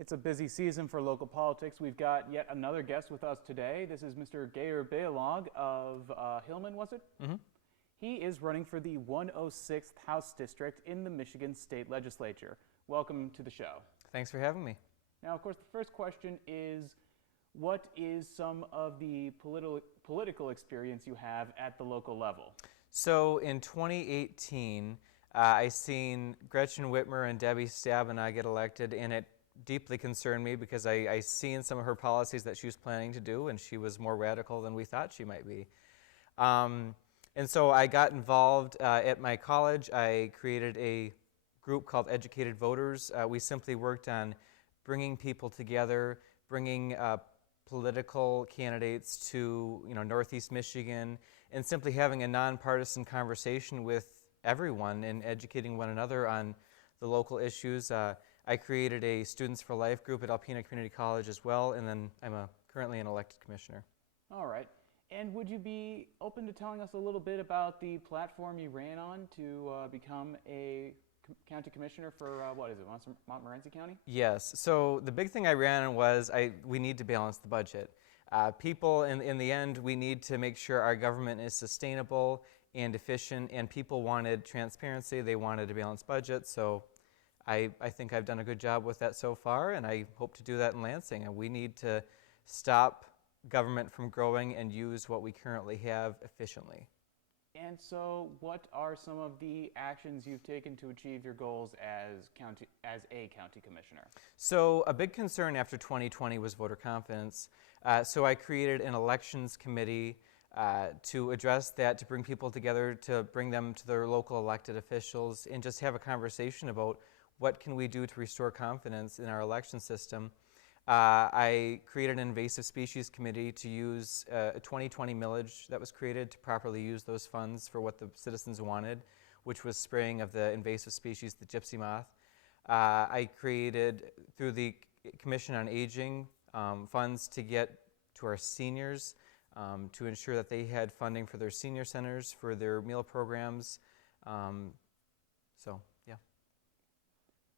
It's a busy season for local politics. We've got yet another guest with us today. This is Mr. Geyer Balog of Hillman, was it? Mm-hmm. He is running for the 106th House District in the Michigan State Legislature. Welcome to the show. Thanks for having me. Now, of course, the first question is, what is some of the political experience you have at the local level? So in 2018, I seen Gretchen Whitmer and Debbie Stabenow get elected, and it deeply concerned me because I seen some of her policies that she was planning to do, and she was more radical than we thought she might be. And so I got involved at my college. I created a group called Educated Voters. We simply worked on bringing people together, bringing political candidates to Northeast Michigan, and simply having a nonpartisan conversation with everyone and educating one another on the local issues. I created a Students for Life group at ALPENA Community College as well, and then I'm currently an elected commissioner. All right. And would you be open to telling us a little bit about the platform you ran on to become a county commissioner for, what is it, Montmorency County? Yes. So the big thing I ran on was we need to balance the budget. People, in the end, we need to make sure our government is sustainable and efficient, and people wanted transparency. They wanted a balanced budget. So I think I've done a good job with that so far, and I hope to do that in Lansing. And we need to stop government from growing and use what we currently have efficiently. And so what are some of the actions you've taken to achieve your goals as a county commissioner? So a big concern after 2020 was voter confidence. So I created an elections committee to address that, to bring people together, to bring them to their local elected officials, and just have a conversation about what can we do to restore confidence in our election system. I created an invasive species committee to use a 2020 millage that was created to properly use those funds for what the citizens wanted, which was spraying of the invasive species, the gypsy moth. I created, through the Commission on Aging, funds to get to our seniors, to ensure that they had funding for their senior centers, for their meal programs. Yeah.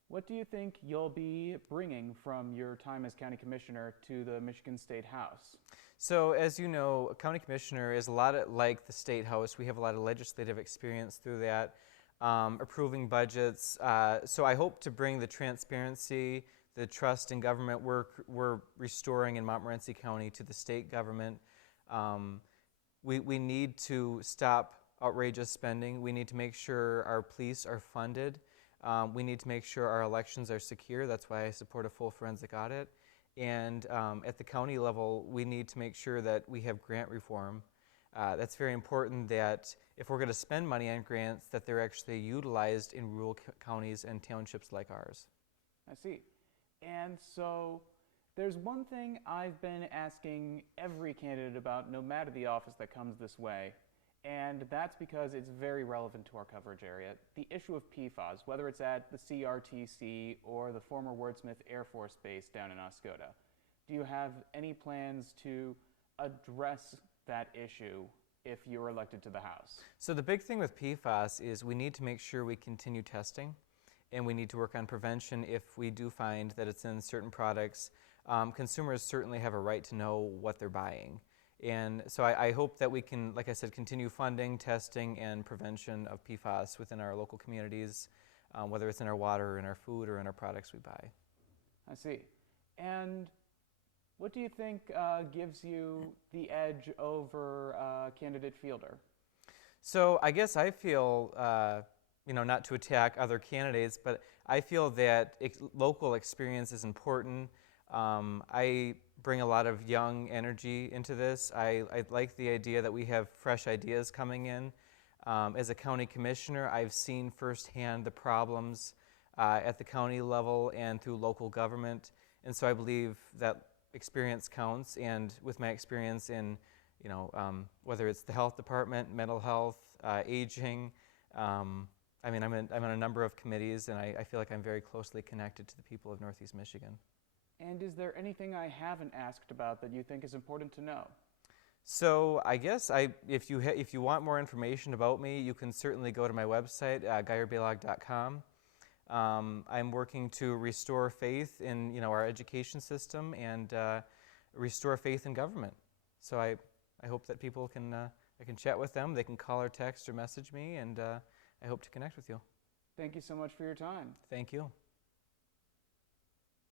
What do you think you'll be bringing from your time as county commissioner to the Michigan State House? So as you know, a county commissioner is a lot like the State House. We have a lot of legislative experience through that, approving budgets. So I hope to bring the transparency, the trust in government we're restoring in Montmorency County to the state government. We need to stop outrageous spending. We need to make sure our police are funded. We need to make sure our elections are secure. That's why I support a full forensic audit. And at the county level, we need to make sure that we have grant reform. That's very important, that if we're going to spend money on grants, that they're actually utilized in rural counties and townships like ours. I see. And so there's one thing I've been asking every candidate about, no matter the office that comes this way, and that's because it's very relevant to our coverage area. The issue of PFAS, whether it's at the CRTC or the former Wordsmith Air Force Base down in Oscoda. Do you have any plans to address that issue if you're elected to the House? So the big thing with PFAS is we need to make sure we continue testing, and we need to work on prevention if we do find that it's in certain products. Consumers certainly have a right to know what they're buying. And so I hope that we can, like I said, continue funding, testing, and prevention of PFAS within our local communities, whether it's in our water, in our food, or in our products we buy. I see. And what do you think gives you the edge over candidate Fielder? So I guess I feel, not to attack other candidates, but I feel that local experience is important. I bring a lot of young energy into this. I like the idea that we have fresh ideas coming in. As a county commissioner, I've seen firsthand the problems at the county level and through local government, and so I believe that experience counts. And with my experience in, whether it's the health department, mental health, aging, I'm on a number of committees, and I feel like I'm very closely connected to the people of Northeast Michigan. And is there anything I haven't asked about that you think is important to know? So I guess if you want more information about me, you can certainly go to my website, geyerbalog.com. I'm working to restore faith in our education system and restore faith in government. So I hope that people can I can chat with them. They can call or text or message me, and I hope to connect with you. Thank you so much for your time. Thank you.